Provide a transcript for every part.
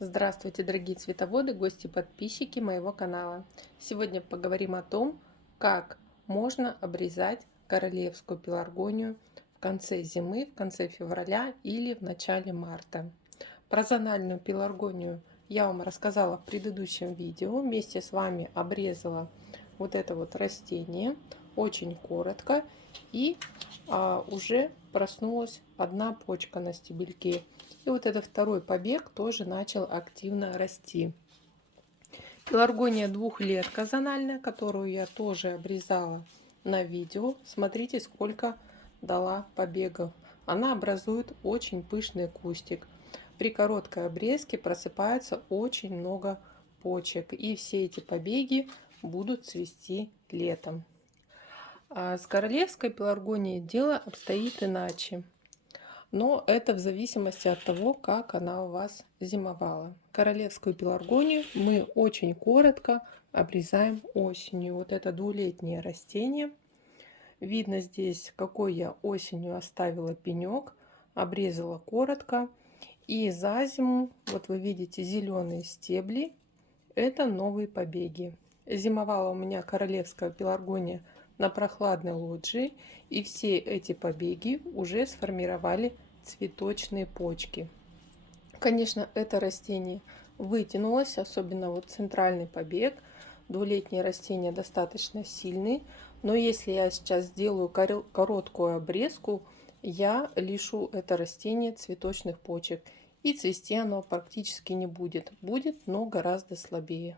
Здравствуйте, дорогие цветоводы, гости, подписчики моего канала. Сегодня поговорим о том, как можно обрезать королевскую пеларгонию в конце зимы, в конце февраля или в начале марта. Про зональную пеларгонию я вам рассказала в предыдущем видео. Вместе с вами обрезала вот это вот растение очень коротко, и уже проснулась одна почка на стебельке. И вот этот второй побег тоже начал активно расти. Пеларгония двухлетка зональная, которую я тоже обрезала на видео. Смотрите, сколько дала побегов. Она образует очень пышный кустик. При короткой обрезке просыпается очень много почек. И все эти побеги будут цвести летом. А с королевской пеларгонией дело обстоит иначе. Но это в зависимости от того, как она у вас зимовала. Королевскую пеларгонию мы очень коротко обрезаем осенью. Вот это двулетнее растение. Видно здесь, какой я осенью оставила пенек. Обрезала коротко. И за зиму, вот вы видите зеленые стебли, это новые побеги. Зимовала у меня королевская пеларгония на прохладной лоджии, и все эти побеги уже сформировали цветочные почки. Конечно, это растение вытянулось, особенно вот центральный побег. Двулетние растения достаточно сильные, но если я сейчас сделаю короткую обрезку, я лишу это растение цветочных почек, и цвести оно практически не будет. Будет, но гораздо слабее.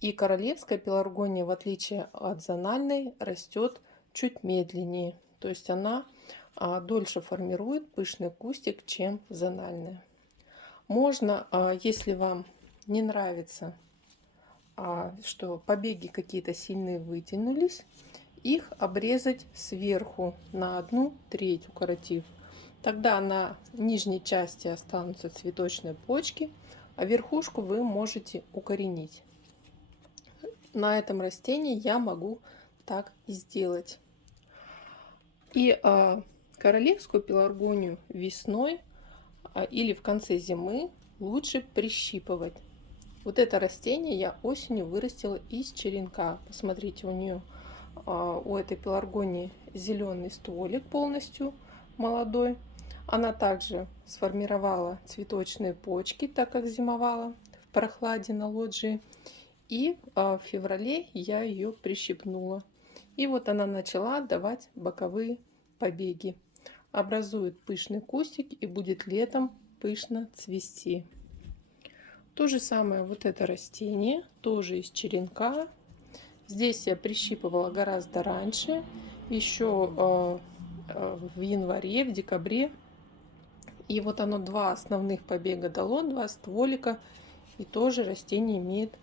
И королевская пеларгония, в отличие от зональной, растет чуть медленнее. То есть она дольше формирует пышный кустик, чем зональная. Можно, если вам не нравится, что побеги какие-то сильные вытянулись, их обрезать сверху на 1/3, укоротив. Тогда на нижней части останутся цветочные почки, а верхушку вы можете укоренить. На этом растении я могу так и сделать. И королевскую пеларгонию весной или в конце зимы лучше прищипывать. Вот это растение я осенью вырастила из черенка. Посмотрите, у нее, у этой пеларгонии зеленый стволик полностью молодой. Она также сформировала цветочные почки, так как зимовала в прохладе на лоджии. И в феврале я ее прищипнула. И вот она начала давать боковые побеги. Образует пышный кустик и будет летом пышно цвести. То же самое вот это растение, тоже из черенка. Здесь я прищипывала гораздо раньше, еще в январе, в декабре. И вот оно два основных побега дало, два стволика. И тоже растение имеет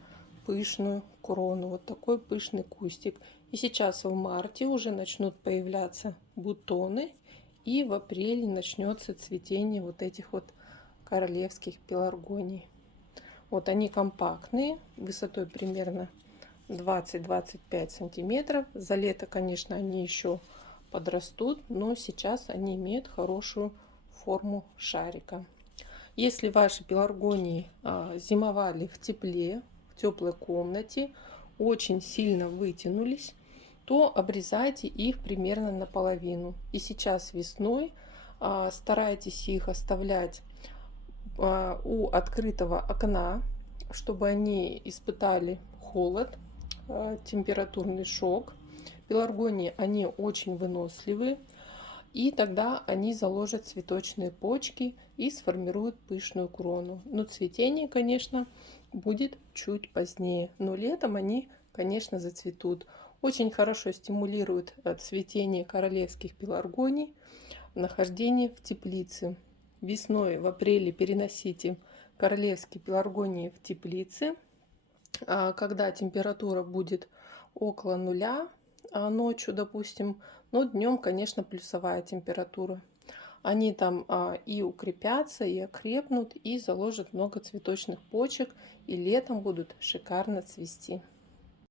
пышную крону. Вот такой пышный кустик. И сейчас в марте уже начнут появляться бутоны. И в апреле начнется цветение вот этих вот королевских пеларгоний. Вот они компактные, высотой примерно 20-25 сантиметров. За лето, конечно, они еще подрастут, но сейчас они имеют хорошую форму шарика. Если ваши пеларгонии зимовали в тепле, в теплой комнате, очень сильно вытянулись, то обрезайте их примерно наполовину. И сейчас весной старайтесь их оставлять у открытого окна, чтобы они испытали холод, температурный шок. Пеларгонии, они очень выносливые, и тогда они заложат цветочные почки и сформируют пышную крону. Но цветение, конечно, будет чуть позднее, но летом они, конечно, зацветут. Очень хорошо стимулирует цветение королевских пеларгоний нахождение в теплице. Весной, в апреле, переносите королевские пеларгонии в теплице, когда температура будет около нуля, ночью, допустим, но днем, конечно, плюсовая температура. Они там и укрепятся, и окрепнут, и заложат много цветочных почек, и летом будут шикарно цвести.